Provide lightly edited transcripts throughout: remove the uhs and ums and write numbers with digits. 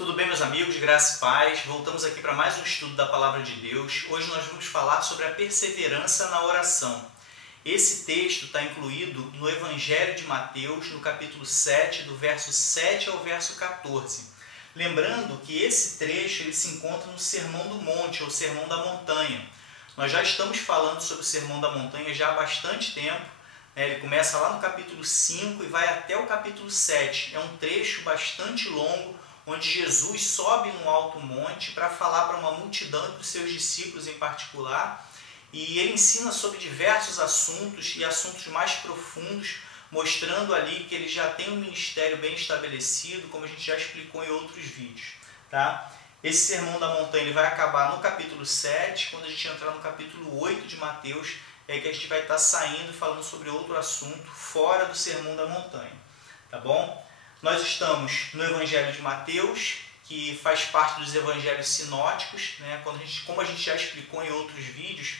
Tudo bem, meus amigos? Graça e paz. Voltamos aqui para mais um estudo da Palavra de Deus. Hoje nós vamos falar sobre a perseverança na oração. Esse texto está incluído no Evangelho de Mateus, no capítulo 7, do verso 7 ao verso 14. Lembrando que esse trecho ele se encontra no Sermão do Monte, ou Sermão da Montanha. Nós já estamos falando sobre o Sermão da Montanha já há bastante tempo. Ele começa lá no capítulo 5 e vai até o capítulo 7. É um trecho bastante longo, onde Jesus sobe num alto monte para falar para uma multidão e para os seus discípulos em particular. E ele ensina sobre diversos assuntos e assuntos mais profundos, mostrando ali que ele já tem um ministério bem estabelecido, como a gente já explicou em outros vídeos. Tá? Esse Sermão da Montanha ele vai acabar no capítulo 7, quando a gente entrar no capítulo 8 de Mateus, é aí que a gente vai estar saindo e falando sobre outro assunto fora do Sermão da Montanha. Tá bom? Nós estamos no Evangelho de Mateus, que faz parte dos evangelhos sinóticos, né? Como a gente já explicou em outros vídeos,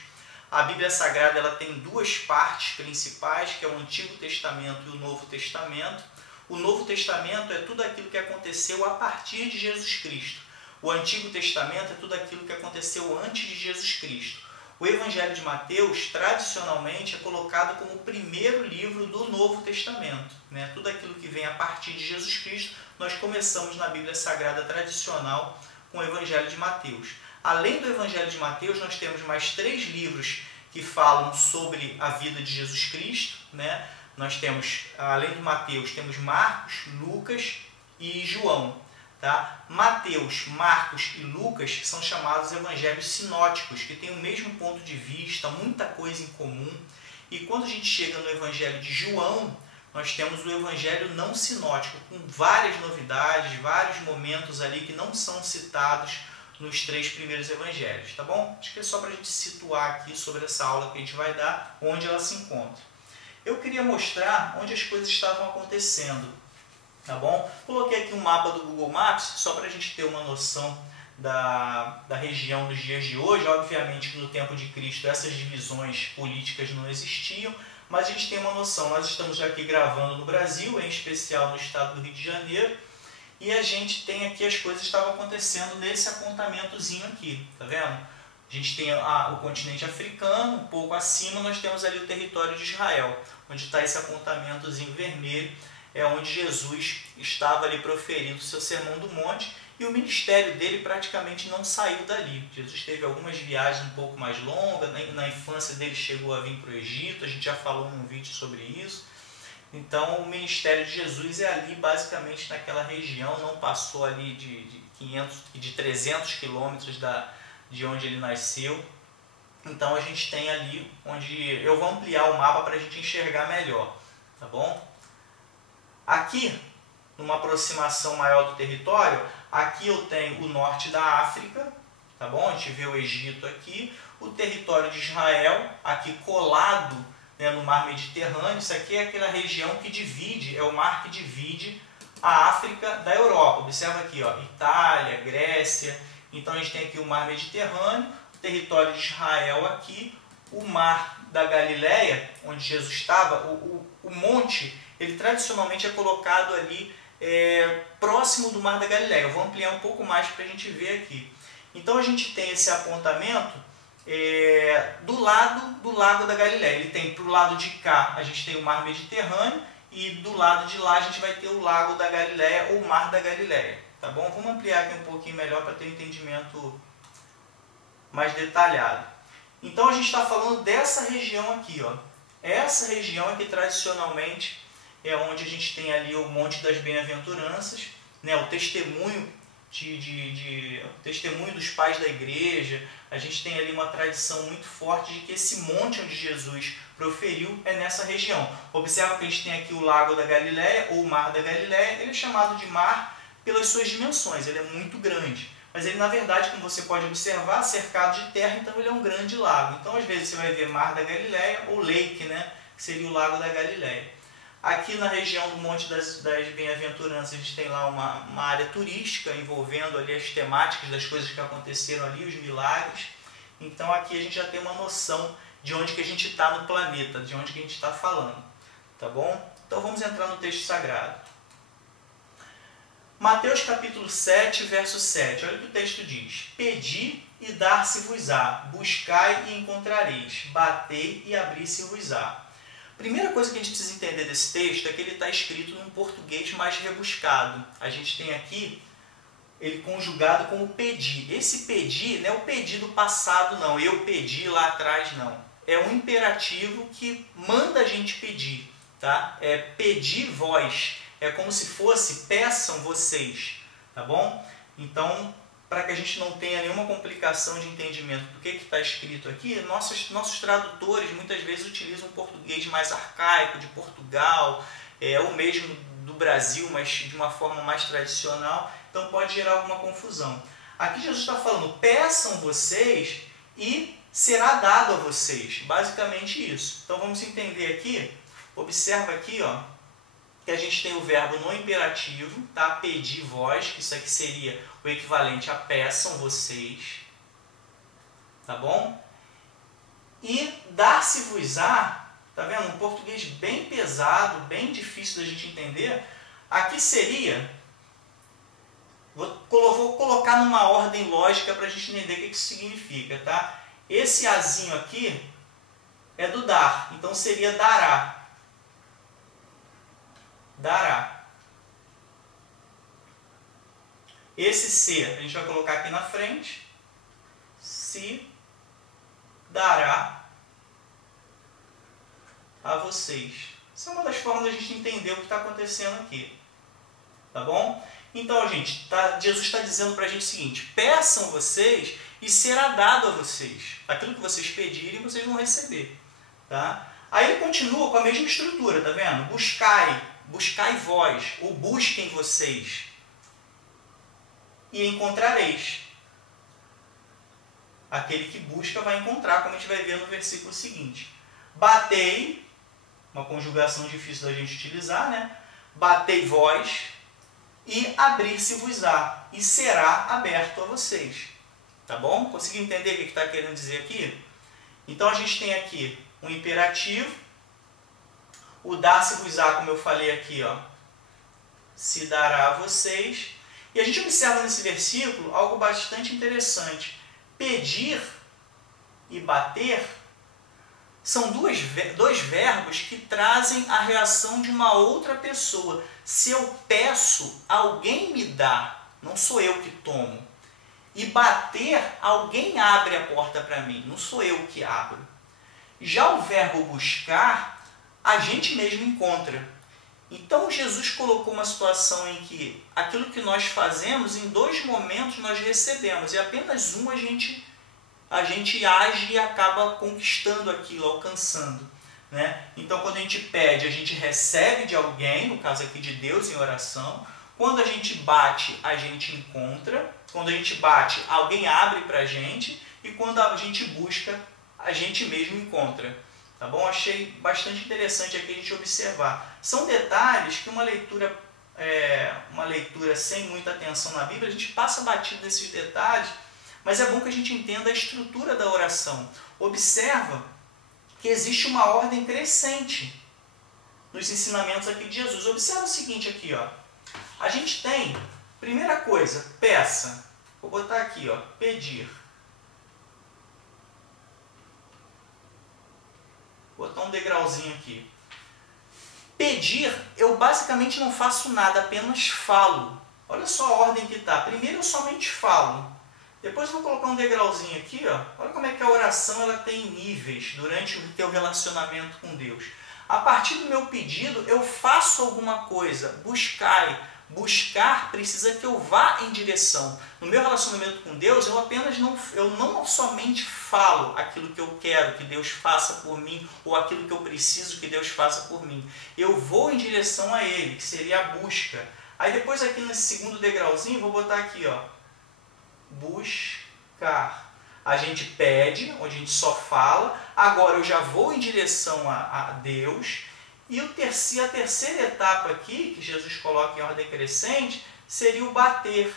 a Bíblia Sagrada ela tem duas partes principais, que é o Antigo Testamento e o Novo Testamento. O Novo Testamento é tudo aquilo que aconteceu a partir de Jesus Cristo. O Antigo Testamento é tudo aquilo que aconteceu antes de Jesus Cristo. O Evangelho de Mateus, tradicionalmente, é colocado como o primeiro livro do Novo Testamento. Né? Tudo aquilo que vem a partir de Jesus Cristo, nós começamos na Bíblia Sagrada tradicional com o Evangelho de Mateus. Além do Evangelho de Mateus, nós temos mais 3 livros que falam sobre a vida de Jesus Cristo. Né? Nós temos, além de Mateus, temos Marcos, Lucas e João. Tá? Mateus, Marcos e Lucas são chamados evangelhos sinóticos, que têm o mesmo ponto de vista, muita coisa em comum. E quando a gente chega no evangelho de João, nós temos o evangelho não sinótico, com várias novidades, vários momentos ali que não são citados nos 3 primeiros evangelhos. Tá bom? Acho que é só para a gente situar aqui sobre essa aula que a gente vai dar, onde ela se encontra. Eu queria mostrar onde as coisas estavam acontecendo. Tá bom? Coloquei aqui um mapa do Google Maps, só para a gente ter uma noção da região dos dias de hoje. Obviamente que no tempo de Cristo essas divisões políticas não existiam, mas a gente tem uma noção. Nós estamos aqui gravando no Brasil, em especial no estado do Rio de Janeiro, e a gente tem aqui as coisas que estavam acontecendo nesse apontamentozinho aqui, tá vendo? A gente tem o continente africano, um pouco acima nós temos ali o território de Israel, onde está esse apontamentozinho vermelho, é onde Jesus estava ali proferindo o seu Sermão do Monte, e o ministério dele praticamente não saiu dali. Jesus teve algumas viagens um pouco mais longas, na infância dele chegou a vir para o Egito, a gente já falou num vídeo sobre isso. Então o ministério de Jesus é ali basicamente naquela região, não passou ali de 300 quilômetros de onde ele nasceu. Então a gente tem ali onde eu vou ampliar o mapa para a gente enxergar melhor, tá bom? Aqui, numa aproximação maior do território, aqui eu tenho o norte da África, tá bom? A gente vê o Egito aqui, o território de Israel, aqui colado, né, no mar Mediterrâneo. Isso aqui é aquela região que divide, é o mar que divide a África da Europa. Observa aqui, ó, Itália, Grécia. Então a gente tem aqui o mar Mediterrâneo, o território de Israel aqui, o mar da Galileia, onde Jesus estava, o monte, ele tradicionalmente é colocado ali próximo do Mar da Galileia. Eu vou ampliar um pouco mais para a gente ver aqui. Então a gente tem esse apontamento do lado do Lago da Galileia. Ele tem para o lado de cá, a gente tem o Mar Mediterrâneo, e do lado de lá a gente vai ter o Lago da Galileia ou o Mar da Galileia. Tá bom? Vamos ampliar aqui um pouquinho melhor para ter um entendimento mais detalhado. Então a gente está falando dessa região aqui, ó. Essa região aqui tradicionalmente é onde a gente tem ali o Monte das Bem-aventuranças, né, o testemunho o testemunho dos pais da igreja. A gente tem ali uma tradição muito forte de que esse monte onde Jesus proferiu é nessa região. Observa que a gente tem aqui o Lago da Galileia ou o Mar da Galileia. Ele é chamado de mar pelas suas dimensões, ele é muito grande. Mas ele, na verdade, como você pode observar, cercado de terra, então ele é um grande lago. Então, às vezes, você vai ver Mar da Galileia ou Lake, né, que seria o Lago da Galileia. Aqui na região do Monte das Bem-aventuranças, a gente tem lá uma área turística envolvendo ali as temáticas das coisas que aconteceram ali, os milagres. Então, aqui a gente já tem uma noção de onde que a gente está no planeta, de onde que a gente está falando. Tá bom? Então, vamos entrar no texto sagrado. Mateus capítulo 7, verso 7. Olha o que o texto diz. Pedi e dar-se-vos-á, buscai e encontrareis, batei e abri-se-vos-á. Primeira coisa que a gente precisa entender desse texto é que ele está escrito num português mais rebuscado. A gente tem aqui ele conjugado com o pedir. Esse pedir não é o pedido passado, não. Eu pedi lá atrás, não. É um imperativo que manda a gente pedir. Tá? É pedir vós. É como se fosse peçam vocês. Tá bom? Então, para que a gente não tenha nenhuma complicação de entendimento do que está escrito aqui, nossos tradutores muitas vezes utilizam um português mais arcaico, de Portugal, ou mesmo do Brasil, mas de uma forma mais tradicional. Então pode gerar alguma confusão. Aqui Jesus está falando, peçam vocês e será dado a vocês. Basicamente isso. Então vamos entender aqui, observa aqui, ó, que a gente tem o verbo no imperativo, tá? Pedir vós, que isso aqui seria o equivalente a peçam vocês. Tá bom? E dar-se-vos-á, tá vendo? Um português bem pesado, bem difícil da gente entender. Aqui seria... Vou colocar numa ordem lógica para a gente entender o que isso significa, tá? Esse azinho aqui é do dar, então seria dará. Dará. Esse se a gente vai colocar aqui na frente. Se dará a vocês. Essa é uma das formas da gente entender o que está acontecendo aqui. Tá bom? Então, gente, Jesus está dizendo para a gente o seguinte, peçam vocês e será dado a vocês. Aquilo que vocês pedirem, vocês vão receber. Tá? Aí ele continua com a mesma estrutura, tá vendo? Buscai vós, ou busquem vocês, e encontrareis. Aquele que busca vai encontrar, como a gente vai ver no versículo seguinte. Batei, uma conjugação difícil da gente utilizar, né? Batei vós, e abrir-se-vos-á, e será aberto a vocês. Tá bom? Conseguiu entender o que está querendo dizer aqui? Então a gente tem aqui um imperativo, o dar-se-vos-á, como eu falei aqui, ó, se dará a vocês. E a gente observa nesse versículo algo bastante interessante. Pedir e bater são dois verbos que trazem a reação de uma outra pessoa. Se eu peço, alguém me dá, não sou eu que tomo. E bater, alguém abre a porta para mim, não sou eu que abro. Já o verbo buscar, a gente mesmo encontra. Então Jesus colocou uma situação em que aquilo que nós fazemos, em dois momentos nós recebemos, e apenas um a gente age e acaba conquistando aquilo, alcançando. Né? Então, quando a gente pede, a gente recebe de alguém, no caso aqui de Deus, em oração. Quando a gente bate, a gente encontra. Quando a gente bate, alguém abre para a gente. E quando a gente busca, a gente mesmo encontra. Tá bom? Achei bastante interessante aqui a gente observar. São detalhes que uma leitura sem muita atenção na Bíblia, a gente passa batido nesses detalhes, mas é bom que a gente entenda a estrutura da oração. Observa que existe uma ordem crescente nos ensinamentos aqui de Jesus. Observa o seguinte aqui, ó. A gente tem, primeira coisa, peça. Vou botar aqui, ó, pedir. Vou botar um degrauzinho aqui. Pedir, eu basicamente não faço nada, apenas falo. Olha só a ordem que está. Primeiro eu somente falo. Depois eu vou colocar um degrauzinho aqui, ó. Olha como é que a oração ela tem níveis durante o teu relacionamento com Deus. A partir do meu pedido, eu faço alguma coisa. Buscai. Buscar precisa que eu vá em direção. No meu relacionamento com Deus, eu não somente falo aquilo que eu quero que Deus faça por mim, ou aquilo que eu preciso que Deus faça por mim. Eu vou em direção a Ele, que seria a busca. Aí depois aqui nesse segundo degrauzinho, vou botar aqui, ó. Buscar. A gente pede, onde a gente só fala. Agora eu já vou em direção a Deus. E a terceira etapa aqui, que Jesus coloca em ordem crescente, seria o bater.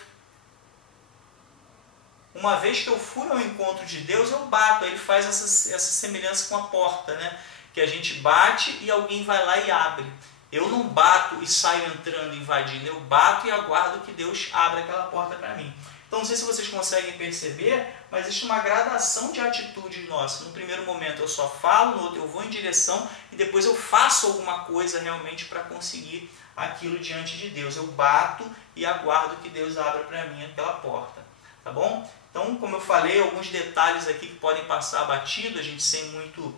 Uma vez que eu fui ao encontro de Deus, eu bato. Ele faz essa semelhança com a porta, né? Que a gente bate e alguém vai lá e abre. Eu não bato e saio entrando, invadindo. Eu bato e aguardo que Deus abra aquela porta para mim. Então, não sei se vocês conseguem perceber, mas existe uma gradação de atitudes nossas. No primeiro momento eu só falo, no outro eu vou em direção e depois eu faço alguma coisa realmente para conseguir aquilo diante de Deus. Eu bato e aguardo que Deus abra para mim aquela porta. Tá bom? Então, como eu falei, alguns detalhes aqui que podem passar batido, a gente sem muito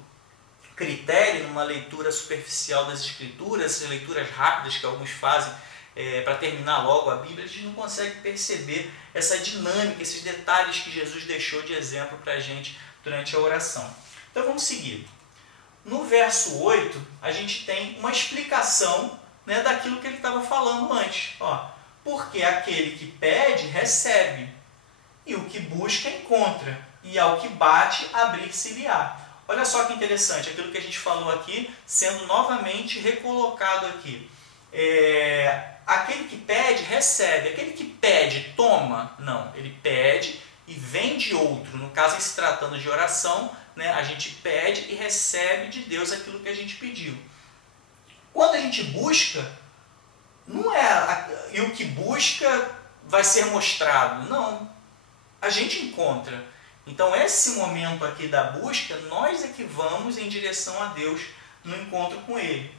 critério, numa leitura superficial das Escrituras, leituras rápidas que alguns fazem para terminar logo a Bíblia, a gente não consegue perceber essa dinâmica, esses detalhes que Jesus deixou de exemplo para a gente durante a oração. Então vamos seguir. No verso 8, a gente tem uma explicação, né, daquilo que ele estava falando antes. Ó, porque aquele que pede, recebe, e o que busca, encontra, e ao que bate, abrir-se-lhe-á. Olha só que interessante, aquilo que a gente falou aqui, sendo novamente recolocado aqui. Aquele que pede, recebe. Aquele que pede, toma? Não, ele pede e vem de outro. No caso, em se tratando de oração, né, a gente pede e recebe de Deus aquilo que a gente pediu. Quando a gente busca, não é e o que busca vai ser mostrado. Não, a gente encontra. Então, esse momento aqui da busca, nós é que vamos em direção a Deus no encontro com Ele.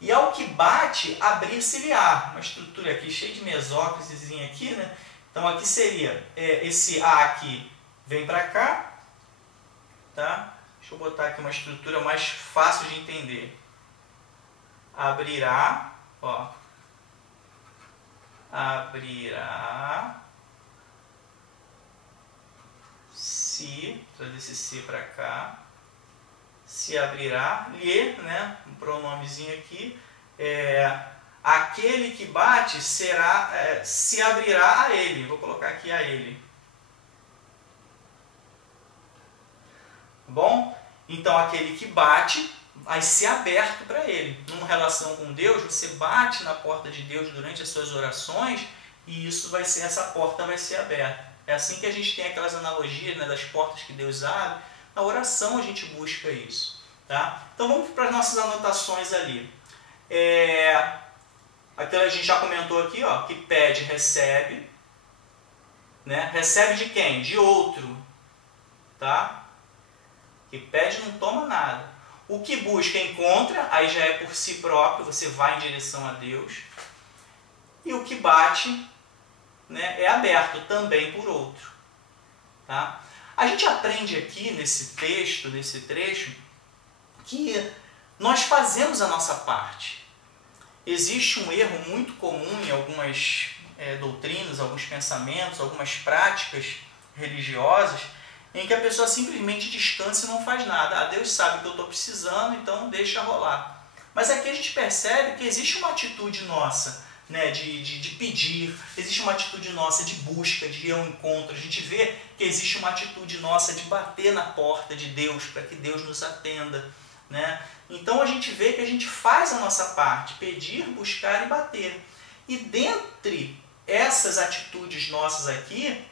E ao que bate, abrir-se-lhe-á. Uma estrutura aqui cheia de mesóclise aqui, né? Então, aqui seria, esse A aqui vem para cá, tá? Deixa eu botar aqui uma estrutura mais fácil de entender. Abrirá, ó. Abrirá. Se, trazer esse se para cá, se abrirá, lhe, né, um pronomezinho aqui, aquele que bate será, se abrirá a ele, vou colocar aqui a ele. Bom? Então aquele que bate vai ser aberto para ele. Numa relação com Deus, você bate na porta de Deus durante as suas orações e isso vai ser, essa porta vai ser aberta. É assim que a gente tem aquelas analogias, né, das portas que Deus abre. Na oração a gente busca isso. Tá? Então vamos para as nossas anotações ali. Aquela a gente já comentou aqui, ó, que pede, recebe. Né? Recebe de quem? De outro. Tá? Que pede não toma nada. O que busca, encontra, aí já é por si próprio, você vai em direção a Deus. E o que bate, né, é aberto também por outro. Tá? A gente aprende aqui nesse texto, nesse trecho, que nós fazemos a nossa parte. Existe um erro muito comum em algumas doutrinas, alguns pensamentos, algumas práticas religiosas, em que a pessoa simplesmente descansa e não faz nada. Ah, Deus sabe que eu estou precisando, então deixa rolar. Mas aqui a gente percebe que existe uma atitude nossa, né, de pedir, existe uma atitude nossa de busca, de ir ao encontro. A gente vê que existe uma atitude nossa de bater na porta de Deus para que Deus nos atenda. Né? Então a gente vê que a gente faz a nossa parte, pedir, buscar e bater. E dentre essas atitudes nossas aqui,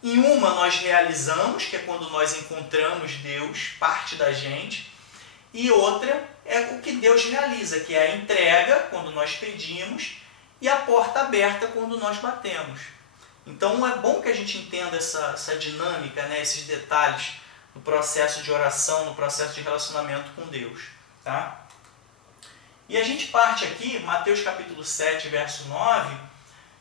em uma nós realizamos, que é quando nós encontramos Deus, parte da gente, e outra é o que Deus realiza, que é a entrega, quando nós pedimos, e a porta aberta, quando nós batemos. Então é bom que a gente entenda essa dinâmica, né, esses detalhes no processo de oração, no processo de relacionamento com Deus. Tá? E a gente parte aqui, Mateus capítulo 7, verso 9,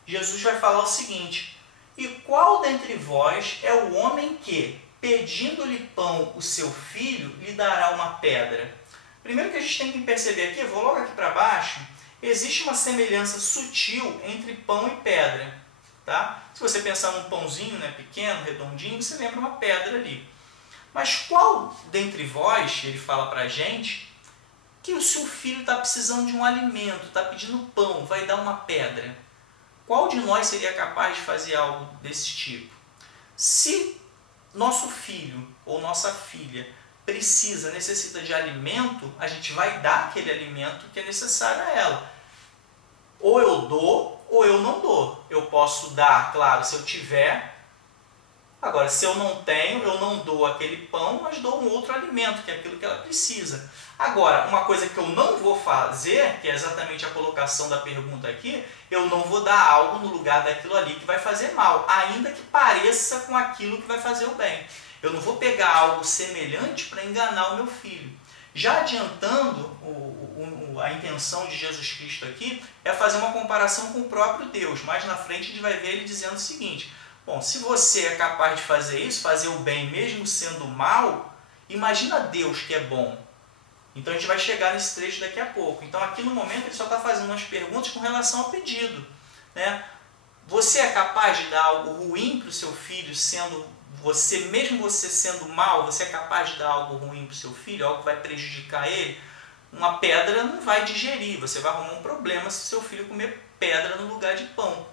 Jesus vai falar o seguinte: e qual dentre vós é o homem que, pedindo-lhe pão o seu filho, lhe dará uma pedra? Primeiro que a gente tem que perceber aqui, eu vou logo aqui para baixo, existe uma semelhança sutil entre pão e pedra. Tá? Se você pensar num pãozinho, né, pequeno, redondinho, você lembra uma pedra ali. Mas qual dentre vós, ele fala para a gente, que o seu filho está precisando de um alimento, está pedindo pão, vai dar uma pedra? Qual de nós seria capaz de fazer algo desse tipo? Se nosso filho ou nossa filha necessita de alimento, a gente vai dar aquele alimento que é necessário a ela. Ou eu dou, ou eu não dou. Eu posso dar, claro, se eu tiver, Agora, se eu não tenho, eu não dou aquele pão, mas dou um outro alimento, que é aquilo que ela precisa. Agora, uma coisa que eu não vou fazer, que é exatamente a colocação da pergunta aqui, eu não vou dar algo no lugar daquilo ali que vai fazer mal, ainda que pareça com aquilo que vai fazer o bem. Eu não vou pegar algo semelhante para enganar o meu filho. Já adiantando, a intenção de Jesus Cristo aqui é fazer uma comparação com o próprio Deus. Mais na frente a gente vai ver ele dizendo o seguinte: bom, se você é capaz de fazer isso, fazer o bem mesmo sendo mal, imagina Deus que é bom. Então a gente vai chegar nesse trecho daqui a pouco. Então aqui no momento ele só está fazendo umas perguntas com relação ao pedido, né? Você é capaz de dar algo ruim para o seu filho, mesmo você sendo mal, você é capaz de dar algo ruim para o seu filho, algo que vai prejudicar ele? Uma pedra não vai digerir, você vai arrumar um problema se seu filho comer pedra no lugar de pão.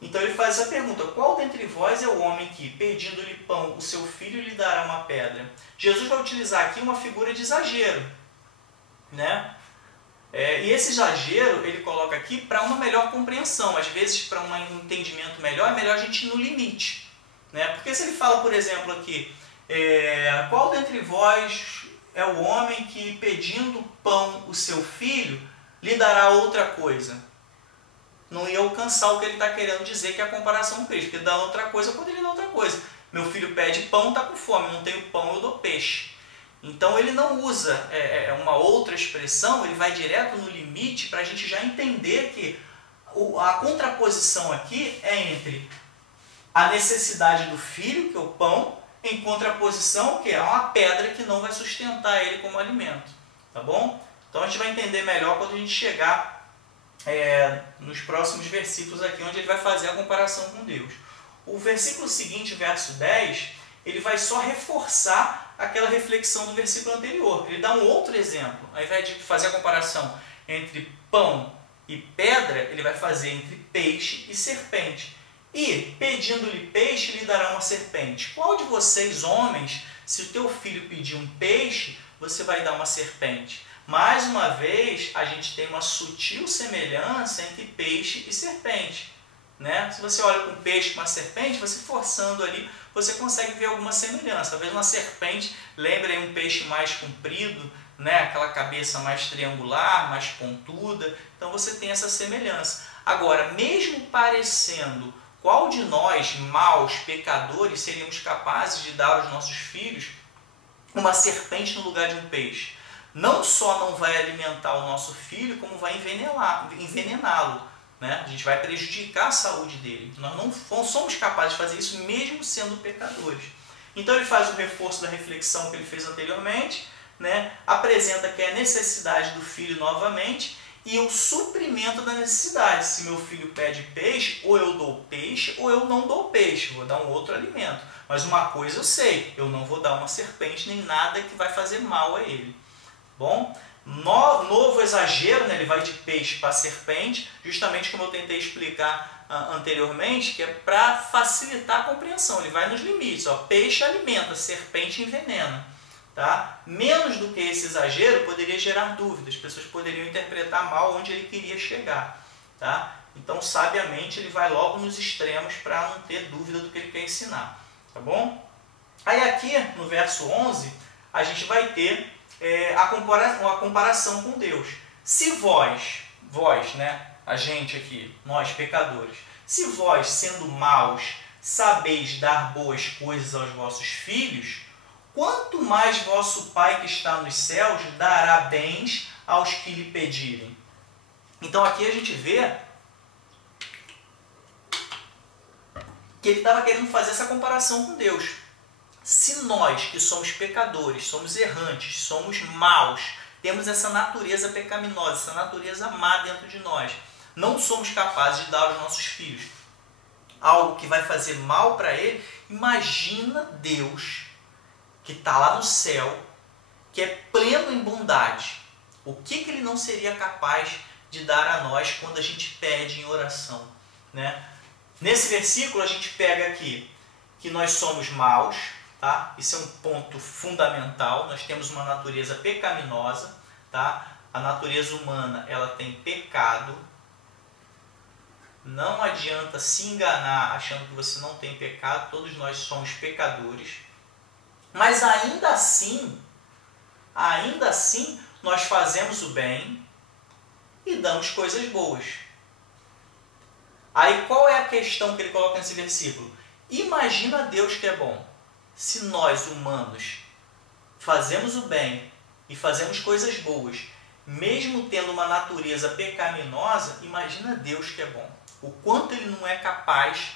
Então ele faz essa pergunta: qual dentre vós é o homem que, pedindo-lhe pão, o seu filho lhe dará uma pedra? Jesus vai utilizar aqui uma figura de exagero, né? E esse exagero ele coloca aqui para uma melhor compreensão. Às vezes, para um entendimento melhor, é melhor a gente ir no limite, né? Porque se ele fala, por exemplo, aqui, qual dentre vós é o homem que, pedindo pão, o seu filho, lhe dará outra coisa? Não ia alcançar o que ele está querendo dizer, que é a comparação com Cristo. Porque dá outra coisa, eu poderia dar outra coisa. Meu filho pede pão, está com fome, não tenho pão, eu dou peixe. Então ele não usa uma outra expressão, ele vai direto no limite para a gente já entender que a contraposição aqui é entre a necessidade do filho, que é o pão, em contraposição, que é uma pedra que não vai sustentar ele como alimento. Tá bom? Então a gente vai entender melhor quando a gente chegar nos próximos versículos aqui, onde ele vai fazer a comparação com Deus. O versículo seguinte, verso 10, ele vai só reforçar aquela reflexão do versículo anterior. Ele dá um outro exemplo. Ao invés de fazer a comparação entre pão e pedra, ele vai fazer entre peixe e serpente. E, pedindo-lhe peixe, lhe dará uma serpente. Qual de vocês, homens, se o teu filho pedir um peixe, você vai dar uma serpente? Mais uma vez, a gente tem uma sutil semelhança entre peixe e serpente, né? Se você olha com peixe e uma serpente, você forçando ali, você consegue ver alguma semelhança. Talvez uma serpente lembre um peixe mais comprido, né? Aquela cabeça mais triangular, mais pontuda. Então você tem essa semelhança. Agora, mesmo parecendo, qual de nós, maus, pecadores, seríamos capazes de dar aos nossos filhos uma serpente no lugar de um peixe? Não só não vai alimentar o nosso filho, como vai envenená-lo, né? A gente vai prejudicar a saúde dele. Nós não somos capazes de fazer isso mesmo sendo pecadores. Então ele faz o reforço da reflexão que ele fez anteriormente, né? Apresenta que é a necessidade do filho novamente e o suprimento da necessidade. Se meu filho pede peixe, ou eu dou peixe ou eu não dou peixe, vou dar um outro alimento. Mas uma coisa eu sei, eu não vou dar uma serpente nem nada que vai fazer mal a ele. Bom, novo exagero, né? Ele vai de peixe para serpente, justamente como eu tentei explicar anteriormente, que é para facilitar a compreensão. Ele vai nos limites. Ó, peixe alimenta, serpente envenena. Tá? Menos do que esse exagero poderia gerar dúvidas. As pessoas poderiam interpretar mal onde ele queria chegar. Tá? Então, sabiamente, ele vai logo nos extremos para não ter dúvida do que ele quer ensinar. Tá bom? Aí aqui, no verso 11, a gente vai ter uma comparação com Deus. Se vós, né, a gente aqui, nós pecadores, se vós, sendo maus, sabeis dar boas coisas aos vossos filhos, quanto mais vosso Pai que está nos céus dará bens aos que lhe pedirem. Então aqui a gente vê que ele estava querendo fazer essa comparação com Deus. Se nós, que somos pecadores, somos errantes, somos maus, temos essa natureza pecaminosa, essa natureza má dentro de nós, não somos capazes de dar aos nossos filhos algo que vai fazer mal para ele, imagina Deus, que está lá no céu, que é pleno em bondade. O que ele não seria capaz de dar a nós quando a gente pede em oração, né? Nesse versículo a gente pega aqui que nós somos maus, tá? Isso é um ponto fundamental. Nós temos uma natureza pecaminosa, tá? A natureza humana, ela tem pecado. Não adianta se enganar achando que você não tem pecado, todos nós somos pecadores. Mas ainda assim, nós fazemos o bem e damos coisas boas. Aí qual é a questão que ele coloca nesse versículo? Imagina Deus que é bom. Se nós, humanos, fazemos o bem e fazemos coisas boas, mesmo tendo uma natureza pecaminosa, imagina Deus que é bom. O quanto Ele não é capaz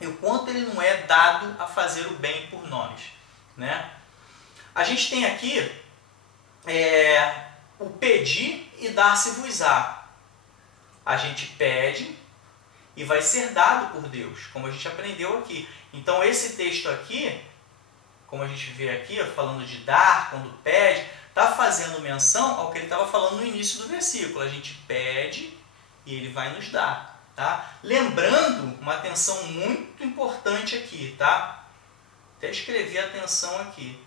e o quanto Ele não é dado a fazer o bem por nós, né? A gente tem aqui o pedir e dar-se-vos-á. A gente pede e vai ser dado por Deus, como a gente aprendeu aqui. Então esse texto aqui, como a gente vê aqui, falando de dar, quando pede, está fazendo menção ao que ele estava falando no início do versículo. A gente pede e ele vai nos dar. Tá? Lembrando, uma atenção muito importante aqui, tá? Até escrevi a atenção aqui.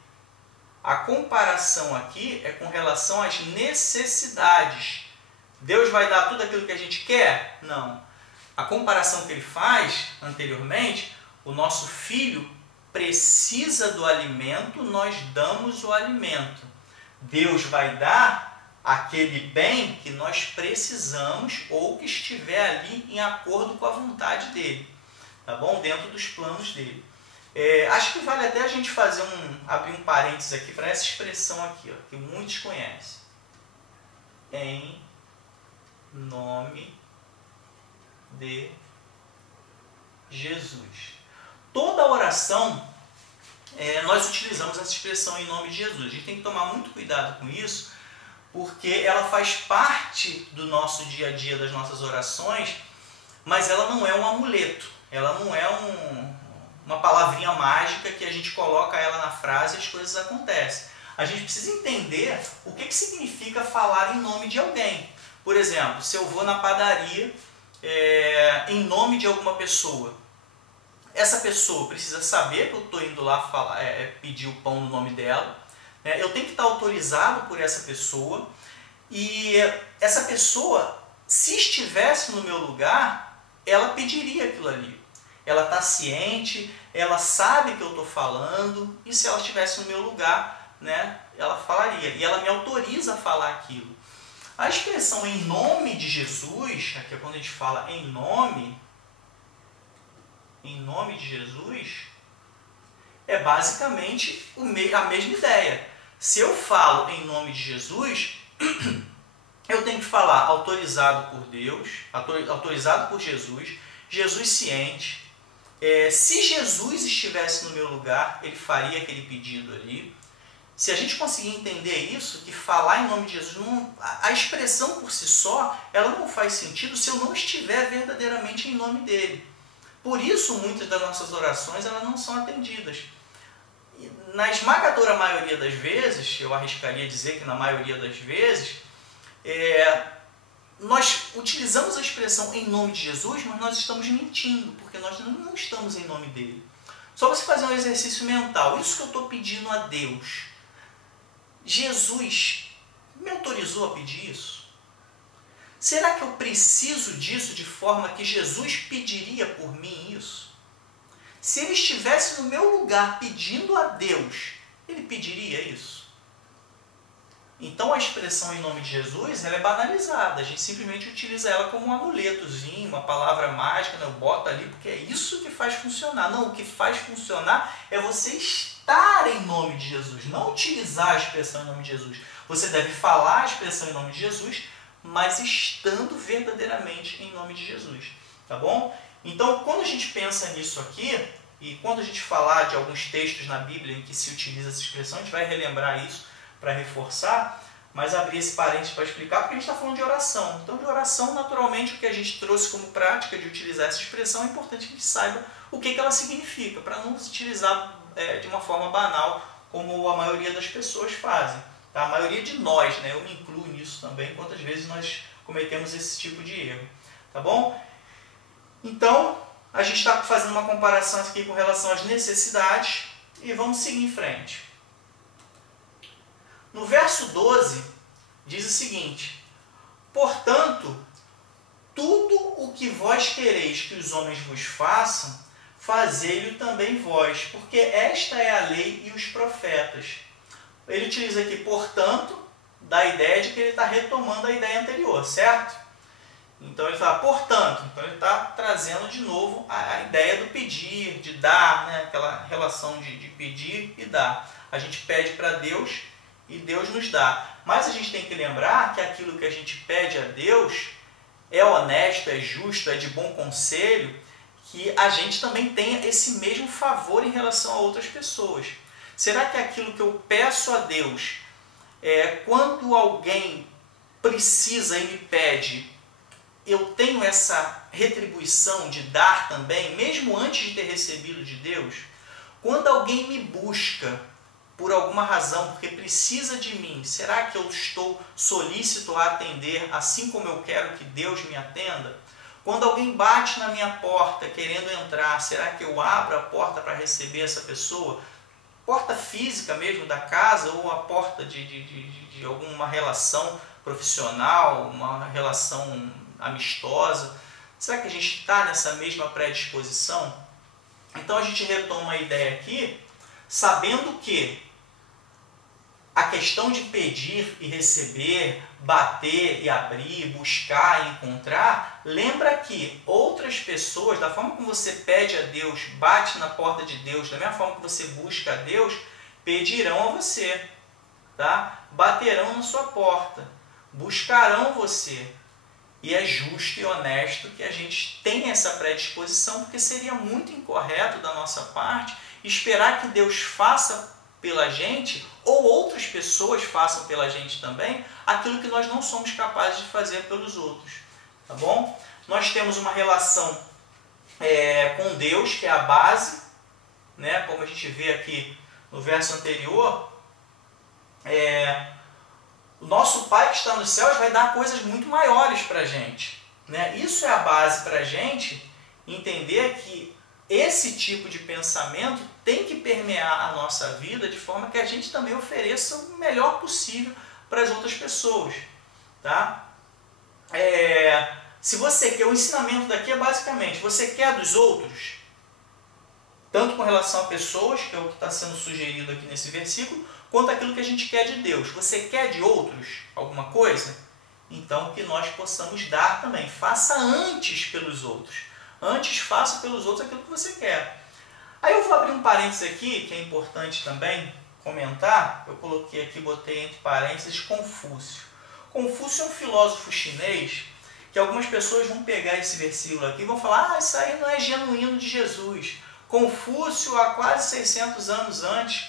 A comparação aqui é com relação às necessidades. Deus vai dar tudo aquilo que a gente quer? Não. A comparação que ele faz anteriormente, o nosso filho precisa do alimento, nós damos o alimento. Deus vai dar aquele bem que nós precisamos ou que estiver ali em acordo com a vontade dele, tá bom? Dentro dos planos dele. Acho que vale até a gente abrir um parênteses aqui para essa expressão aqui, ó, que muitos conhecem. Em nome de Jesus. Toda oração, nós utilizamos essa expressão em nome de Jesus. A gente tem que tomar muito cuidado com isso, porque ela faz parte do nosso dia a dia, das nossas orações, mas ela não é um amuleto, ela não é uma palavrinha mágica que a gente coloca ela na frase e as coisas acontecem. A gente precisa entender o que significa falar em nome de alguém. Por exemplo, se eu vou na padaria em nome de alguma pessoa, essa pessoa precisa saber que eu estou indo lá pedir o pão no nome dela. Eu tenho que estar autorizado por essa pessoa, e essa pessoa, se estivesse no meu lugar, ela pediria aquilo ali. Ela está ciente, ela sabe que eu estou falando, e se ela estivesse no meu lugar, né, ela falaria, e ela me autoriza a falar aquilo. A expressão em nome de Jesus, aqui é quando a gente fala em nome de Jesus, é basicamente a mesma ideia. Se eu falo em nome de Jesus, eu tenho que falar autorizado por Deus, autorizado por Jesus, Jesus ciente. Se Jesus estivesse no meu lugar, ele faria aquele pedido ali. Se a gente conseguir entender isso, que falar em nome de Jesus, a expressão por si só, ela não faz sentido se eu não estiver verdadeiramente em nome dele. Por isso, muitas das nossas orações elas não são atendidas. Na esmagadora maioria das vezes, eu arriscaria dizer que na maioria das vezes, nós utilizamos a expressão em nome de Jesus, mas nós estamos mentindo, porque nós não estamos em nome dele. Só você fazer um exercício mental, isso que eu estou pedindo a Deus, Jesus me autorizou a pedir isso? Será que eu preciso disso de forma que Jesus pediria por mim isso? Se ele estivesse no meu lugar pedindo a Deus, ele pediria isso? Então a expressão em nome de Jesus ela é banalizada. A gente simplesmente utiliza ela como um amuletozinho, uma palavra mágica, né? Eu boto ali porque é isso que faz funcionar. Não, o que faz funcionar é você estar em nome de Jesus, não utilizar a expressão em nome de Jesus. Você deve falar a expressão em nome de Jesus, mas estando verdadeiramente em nome de Jesus. Tá bom? Então, quando a gente pensa nisso aqui, e quando a gente falar de alguns textos na Bíblia em que se utiliza essa expressão, a gente vai relembrar isso para reforçar, mas abrir esse parênteses para explicar, porque a gente está falando de oração. Então, de oração, naturalmente, o que a gente trouxe como prática de utilizar essa expressão, é importante que a gente saiba o que ela significa, para não se utilizar de uma forma banal, como a maioria das pessoas fazem. Tá? A maioria de nós, né? Eu me incluo nisso também, quantas vezes nós cometemos esse tipo de erro. Tá bom? Então, a gente está fazendo uma comparação aqui com relação às necessidades e vamos seguir em frente. No verso 12, diz o seguinte: portanto, tudo o que vós quereis que os homens vos façam, fazei-o também vós, porque esta é a lei e os profetas. Ele utiliza aqui, portanto, da ideia de que ele está retomando a ideia anterior, certo? Então ele fala, portanto, então ele está trazendo de novo a ideia do pedir, de dar, né? Aquela relação de pedir e dar. A gente pede para Deus e Deus nos dá. Mas a gente tem que lembrar que aquilo que a gente pede a Deus é honesto, é justo, é de bom conselho, que a gente também tenha esse mesmo favor em relação a outras pessoas. Será que aquilo que eu peço a Deus, quando alguém precisa e me pede, eu tenho essa retribuição de dar também, mesmo antes de ter recebido de Deus? Quando alguém me busca por alguma razão, porque precisa de mim, será que eu estou solícito a atender assim como eu quero que Deus me atenda? Quando alguém bate na minha porta querendo entrar, será que eu abro a porta para receber essa pessoa? Porta física mesmo da casa ou a porta de alguma relação profissional, uma relação amistosa? Será que a gente está nessa mesma predisposição? Então a gente retoma a ideia aqui, sabendo que a questão de pedir e receber, bater e abrir, buscar e encontrar, lembra que outras pessoas, da forma como você pede a Deus, bate na porta de Deus, da mesma forma que você busca a Deus, pedirão a você, tá? Baterão na sua porta, buscarão você. E é justo e honesto que a gente tenha essa predisposição, porque seria muito incorreto da nossa parte esperar que Deus faça pela gente, ou outras pessoas façam pela gente também, aquilo que nós não somos capazes de fazer pelos outros. Tá bom? Nós temos uma relação com Deus, que é a base, né? Como a gente vê aqui no verso anterior, o nosso Pai que está nos céus vai dar coisas muito maiores para a gente, né? Isso é a base para a gente entender que esse tipo de pensamento tem que permear a nossa vida de forma que a gente também ofereça o melhor possível para as outras pessoas, tá? Se você quer, o ensinamento daqui é basicamente, você quer dos outros, tanto com relação a pessoas, que é o que está sendo sugerido aqui nesse versículo, quanto aquilo que a gente quer de Deus. Você quer de outros alguma coisa? Então que nós possamos dar também. Faça antes pelos outros. Antes faça pelos outros aquilo que você quer. Aí eu vou abrir um parênteses aqui, que é importante também comentar. Eu coloquei aqui, botei entre parênteses, Confúcio. Confúcio é um filósofo chinês que algumas pessoas vão pegar esse versículo aqui e vão falar, isso aí não é genuíno de Jesus. Confúcio, há quase 600 anos antes,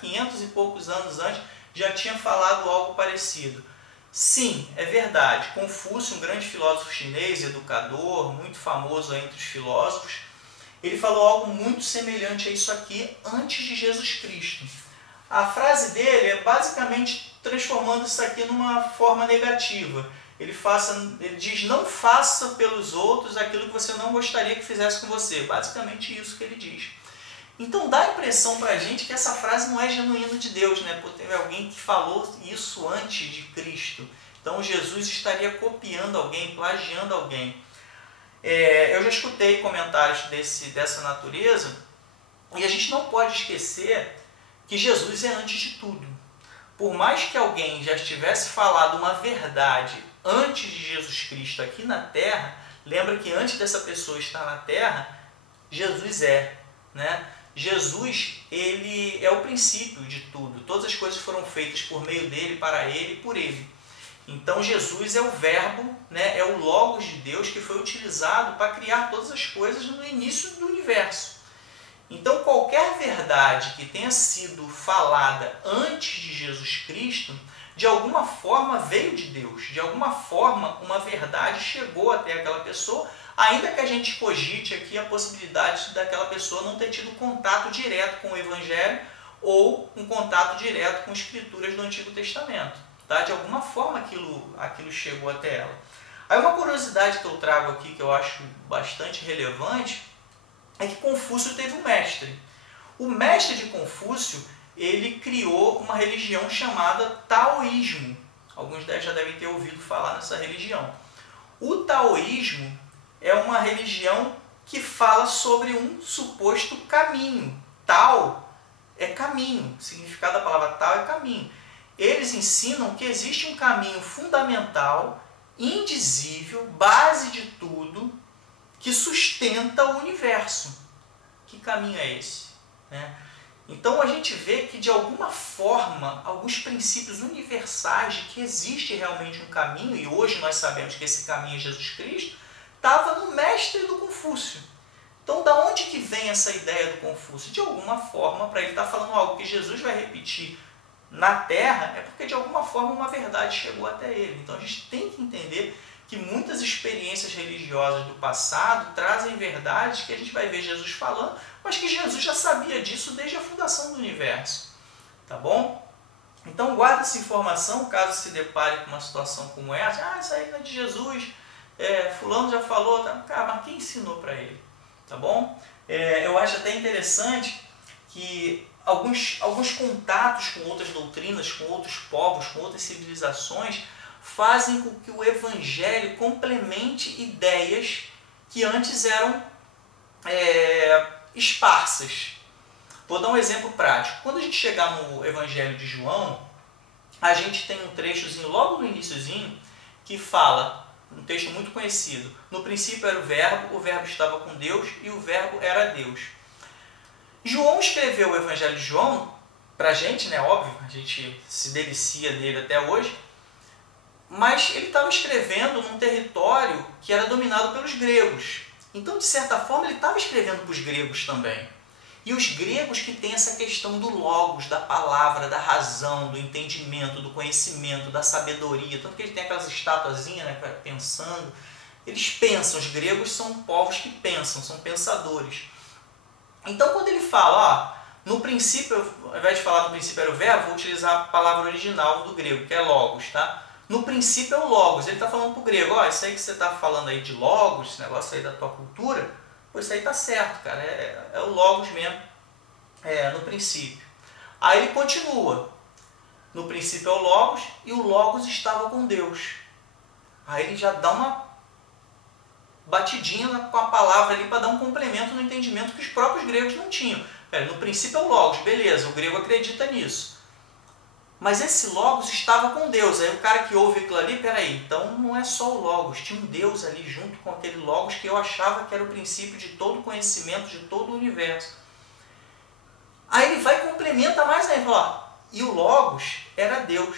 500 e poucos anos antes, já tinha falado algo parecido. Sim, é verdade. Confúcio, um grande filósofo chinês, educador, muito famoso entre os filósofos, ele falou algo muito semelhante a isso aqui antes de Jesus Cristo. A frase dele é basicamente transformando isso aqui numa forma negativa. Ele diz, não faça pelos outros aquilo que você não gostaria que fizesse com você. Basicamente isso que ele diz. Então dá a impressão para a gente que essa frase não é genuína de Deus, né? Porque teve alguém que falou isso antes de Cristo. Então Jesus estaria copiando alguém, plagiando alguém. Eu já escutei comentários dessa natureza e a gente não pode esquecer que Jesus é antes de tudo. Por mais que alguém já tivesse falado uma verdade antes de Jesus Cristo aqui na Terra, lembra que antes dessa pessoa estar na Terra, Jesus né? Jesus, ele é o princípio de tudo. Todas as coisas foram feitas por meio dele, para ele e por ele. Então Jesus é o verbo, né? É o Logos de Deus que foi utilizado para criar todas as coisas no início do universo. Então qualquer verdade que tenha sido falada antes de Jesus Cristo, de alguma forma veio de Deus. De alguma forma uma verdade chegou até aquela pessoa, ainda que a gente cogite aqui a possibilidade daquela pessoa não ter tido contato direto com o Evangelho ou um contato direto com escrituras do Antigo Testamento. Tá? De alguma forma aquilo chegou até ela. Aí uma curiosidade que eu trago aqui, que eu acho bastante relevante, é que Confúcio teve um mestre. O mestre de Confúcio, ele criou uma religião chamada Taoísmo. Alguns já devem ter ouvido falar nessa religião. O taoísmo é uma religião que fala sobre um suposto caminho. Tao é caminho, o significado da palavra Tao é caminho. Eles ensinam que existe um caminho fundamental, indizível, base de tudo, que sustenta o universo. Que caminho é esse? Então a gente vê que de alguma forma, alguns princípios universais de que existe realmente um caminho, e hoje nós sabemos que esse caminho é Jesus Cristo, estava no mestre do Confúcio. Então da onde que vem essa ideia do Confúcio? De alguma forma, para ele estar falando algo que Jesus vai repetir na Terra, é porque de alguma forma uma verdade chegou até ele. Então a gente tem que entender que muitas experiências religiosas do passado trazem verdades que a gente vai ver Jesus falando, mas que Jesus já sabia disso desde a fundação do universo. Tá bom? Então guarda essa informação, caso se depare com uma situação como essa. Isso aí não é de Jesus, fulano já falou. Tá? Cara, mas quem ensinou para ele? Tá bom? Eu acho até interessante que alguns contatos com outras doutrinas, com outros povos, com outras civilizações, fazem com que o Evangelho complemente ideias que antes eram esparsas. Vou dar um exemplo prático. Quando a gente chegar no Evangelho de João, a gente tem um trechozinho logo no iniciozinho que fala, um texto muito conhecido: no princípio era o verbo estava com Deus e o verbo era Deus. João escreveu o Evangelho de João, pra gente, óbvio, a gente se delicia nele até hoje, mas ele estava escrevendo num território que era dominado pelos gregos. Então, de certa forma, ele estava escrevendo para os gregos também. E os gregos que têm essa questão do logos, da palavra, da razão, do entendimento, do conhecimento, da sabedoria. Tanto que ele tem aquelas estatuazinhas, pensando. Eles pensam, os gregos são povos que pensam, são pensadores. Então, quando ele fala, no princípio, ao invés de falar no princípio era o verbo, vou utilizar a palavra original do grego, que é logos, tá? No princípio é o logos. Ele está falando para o grego: isso aí que você está falando aí de logos, esse negócio aí da tua cultura, pois isso aí está certo, cara. É o logos mesmo, no princípio. Aí ele continua: no princípio é o logos e o logos estava com Deus. Aí ele já dá uma batidinha com a palavra ali para dar um complemento no entendimento que os próprios gregos não tinham. No princípio é o logos, beleza, o grego acredita nisso. Mas esse logos estava com Deus. Aí o cara que ouve aquilo ali, então não é só o logos, tinha um Deus ali junto com aquele logos que eu achava que era o princípio de todo o conhecimento, de todo o universo. Aí ele vai e complementa mais ainda, fala: e o logos era Deus.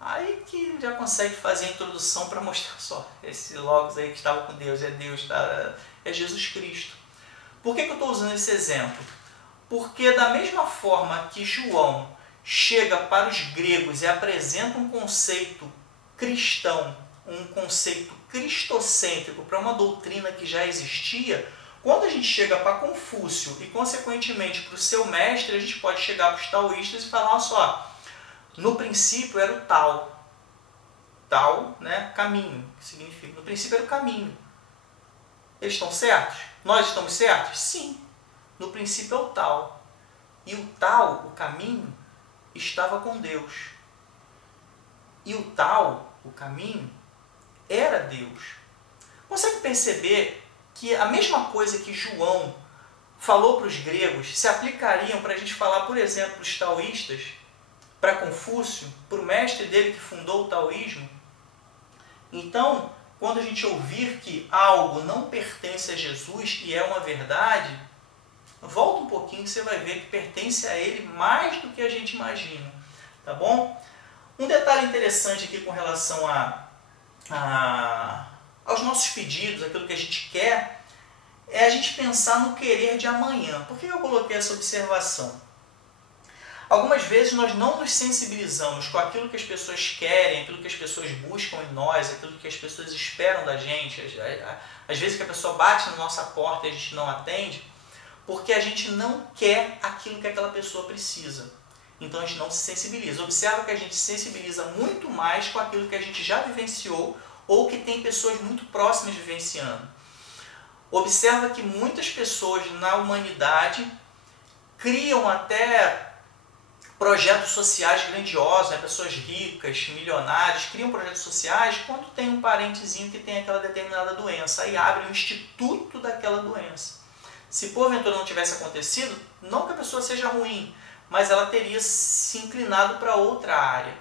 Aí que ele já consegue fazer a introdução para mostrar só, esse logos aí que estava com Deus, é Jesus Cristo. Por que eu estou usando esse exemplo? Porque da mesma forma que João chega para os gregos e apresenta um conceito cristão, um conceito cristocêntrico para uma doutrina que já existia, quando a gente chega para Confúcio e, consequentemente, para o seu mestre, a gente pode chegar para os taoístas e falar: olha só, no princípio era o Tao. Tao, caminho, que significa, no princípio era o caminho. Eles estão certos? Nós estamos certos? Sim. No princípio é o Tao. E o Tao, o caminho, estava com Deus. E o Tao, o caminho, era Deus. Consegue perceber que a mesma coisa que João falou para os gregos se aplicariam para a gente falar, por exemplo, para os taoístas, para Confúcio, para o mestre dele que fundou o taoísmo? Então, quando a gente ouvir que algo não pertence a Jesus e é uma verdade, volta um pouquinho que você vai ver que pertence a ele mais do que a gente imagina. Tá bom? Um detalhe interessante aqui com relação aos nossos pedidos, aquilo que a gente quer, é a gente pensar no querer de amanhã. Por que eu coloquei essa observação? Algumas vezes nós não nos sensibilizamos com aquilo que as pessoas querem, aquilo que as pessoas buscam em nós, aquilo que as pessoas esperam da gente. Às vezes que a pessoa bate na nossa porta e a gente não atende, porque a gente não quer aquilo que aquela pessoa precisa. Então a gente não se sensibiliza. Observa que a gente se sensibiliza muito mais com aquilo que a gente já vivenciou ou que tem pessoas muito próximas vivenciando. Observa que muitas pessoas na humanidade criam até projetos sociais grandiosos, né? Pessoas ricas, milionários, criam projetos sociais quando tem um parentezinho que tem aquela determinada doença, aí abre um instituto daquela doença. Se porventura não tivesse acontecido, não que a pessoa seja ruim, mas ela teria se inclinado para outra área.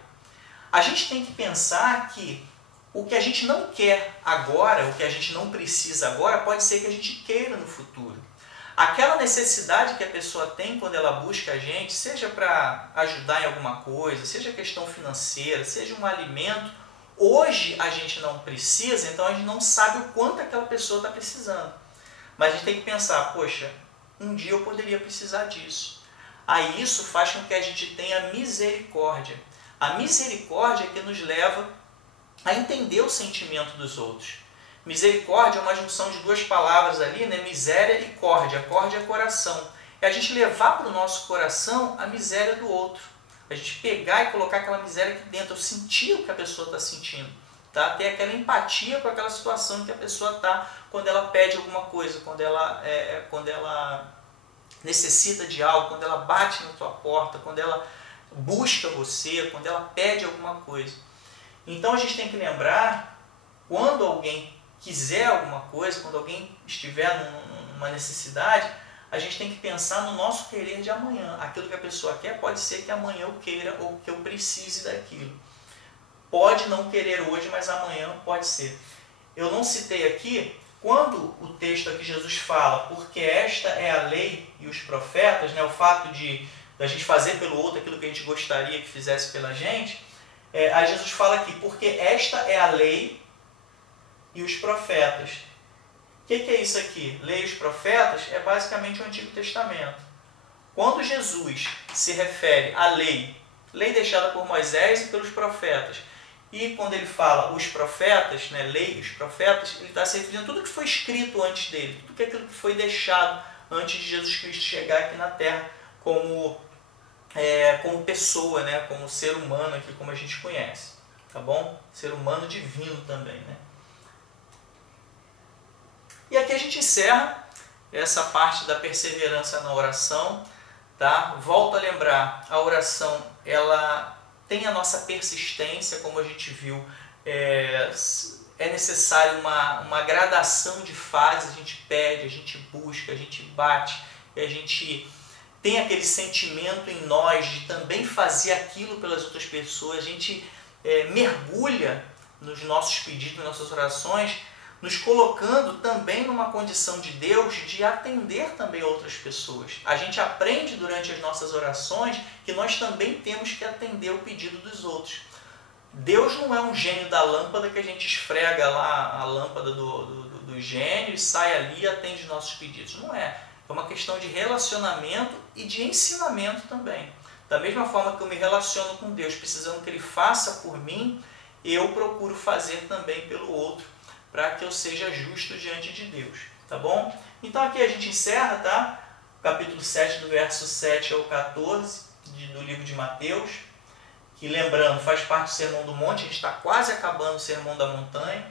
A gente tem que pensar que o que a gente não quer agora, o que a gente não precisa agora, pode ser que a gente queira no futuro. Aquela necessidade que a pessoa tem quando ela busca a gente, seja para ajudar em alguma coisa, seja questão financeira, seja um alimento, hoje a gente não precisa, então a gente não sabe o quanto aquela pessoa está precisando. Mas a gente tem que pensar, poxa, um dia eu poderia precisar disso. Aí isso faz com que a gente tenha misericórdia. A misericórdia é que nos leva a entender o sentimento dos outros. Misericórdia é uma junção de duas palavras ali, né? Miséria e córdia. Córdia é coração. É a gente levar para o nosso coração a miséria do outro. A gente pegar e colocar aquela miséria aqui dentro, eu sentir o que a pessoa está sentindo. Tá? Ter aquela empatia com aquela situação que a pessoa está quando ela pede alguma coisa, quando ela necessita de algo, quando ela bate na tua porta, quando ela busca você, quando ela pede alguma coisa. Então a gente tem que lembrar, quando alguém quiser alguma coisa, quando alguém estiver numa necessidade, a gente tem que pensar no nosso querer de amanhã. Aquilo que a pessoa quer pode ser que amanhã eu queira ou que eu precise daquilo. Pode não querer hoje, mas amanhã pode ser. Eu não citei aqui, quando o texto aqui Jesus fala, porque esta é a lei e os profetas, né, o fato de a gente fazer pelo outro aquilo que a gente gostaria que fizesse pela gente, aí Jesus fala aqui, porque esta é a lei e os profetas. O que é isso aqui? Lei e os profetas é basicamente o Antigo Testamento. Quando Jesus se refere à lei deixada por Moisés e pelos profetas, e quando ele fala os profetas, né, lei e os profetas, ele está se referindo a tudo que foi escrito antes dele, tudo aquilo que foi deixado antes de Jesus Cristo chegar aqui na Terra como pessoa, né, como ser humano aqui, como a gente conhece, tá bom? Ser humano divino também, né? E aqui a gente encerra essa parte da perseverança na oração, tá? Volto a lembrar, a oração, ela tem a nossa persistência, como a gente viu, é necessário uma gradação de fases, a gente pede, a gente busca, a gente bate, e a gente tem aquele sentimento em nós de também fazer aquilo pelas outras pessoas, a gente mergulha nos nossos pedidos, nas nossas orações, nos colocando também numa condição de Deus de atender também outras pessoas. A gente aprende durante as nossas orações que nós também temos que atender o pedido dos outros. Deus não é um gênio da lâmpada que a gente esfrega lá a lâmpada do gênio e sai ali e atende nossos pedidos. Não é. É uma questão de relacionamento e de ensinamento também. Da mesma forma que eu me relaciono com Deus precisando que Ele faça por mim, eu procuro fazer também pelo outro, para que eu seja justo diante de Deus, tá bom? Então aqui a gente encerra, tá? Capítulo 7, do verso 7 ao 14, do livro de Mateus, que lembrando, faz parte do Sermão do Monte, a gente está quase acabando o Sermão da Montanha,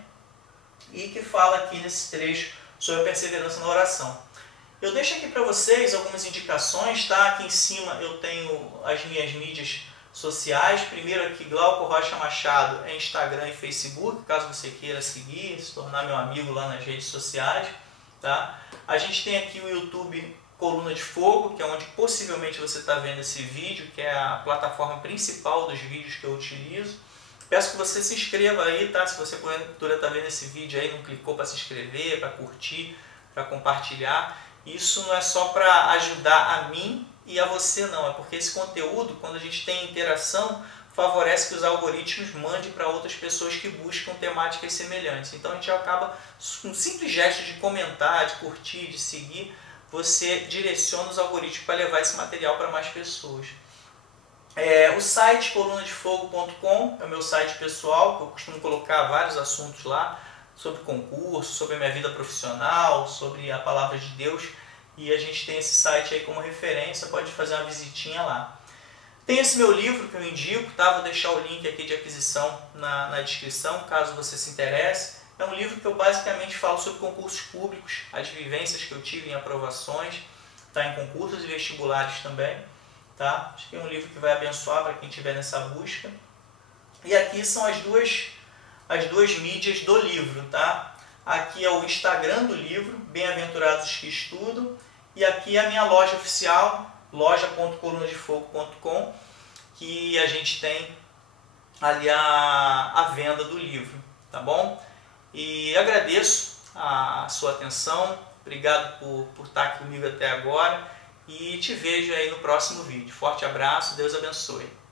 e que fala aqui nesse trecho sobre a perseverança na oração. Eu deixo aqui para vocês algumas indicações, tá? Aqui em cima eu tenho as minhas mídias sociais. Primeiro aqui, Glauco Rocha Machado, é Instagram e Facebook, caso você queira seguir, se tornar meu amigo lá nas redes sociais, tá? A gente tem aqui o YouTube Coluna de Fogo, que é onde possivelmente você está vendo esse vídeo, que é a plataforma principal dos vídeos que eu utilizo. Peço que você se inscreva aí, tá? Se você porventura está vendo esse vídeo aí, não clicou para se inscrever, para curtir, para compartilhar. Isso não é só para ajudar a mim e a você não, é porque esse conteúdo, quando a gente tem interação, favorece que os algoritmos mandem para outras pessoas que buscam temáticas semelhantes. Então a gente acaba, com um simples gesto de comentar, de curtir, de seguir, você direciona os algoritmos para levar esse material para mais pessoas. O site colunadefogo.com é o meu site pessoal, que eu costumo colocar vários assuntos lá, sobre concurso, sobre a minha vida profissional, sobre a palavra de Deus, e a gente tem esse site aí como referência, pode fazer uma visitinha lá. Tem esse meu livro que eu indico, tá? Vou deixar o link aqui de aquisição na descrição, caso você se interesse. É um livro que eu basicamente falo sobre concursos públicos, as vivências que eu tive em aprovações, tá? Em concursos e vestibulares também. tá? Acho que é um livro que vai abençoar para quem estiver nessa busca. E aqui são as duas mídias do livro, tá? Aqui é o Instagram do livro, Bem-aventurados que Estudam, e aqui é a minha loja oficial, loja.colunadefogo.com, que a gente tem ali a venda do livro, tá bom? E agradeço a sua atenção, obrigado por estar aqui comigo até agora e te vejo aí no próximo vídeo. Forte abraço, Deus abençoe.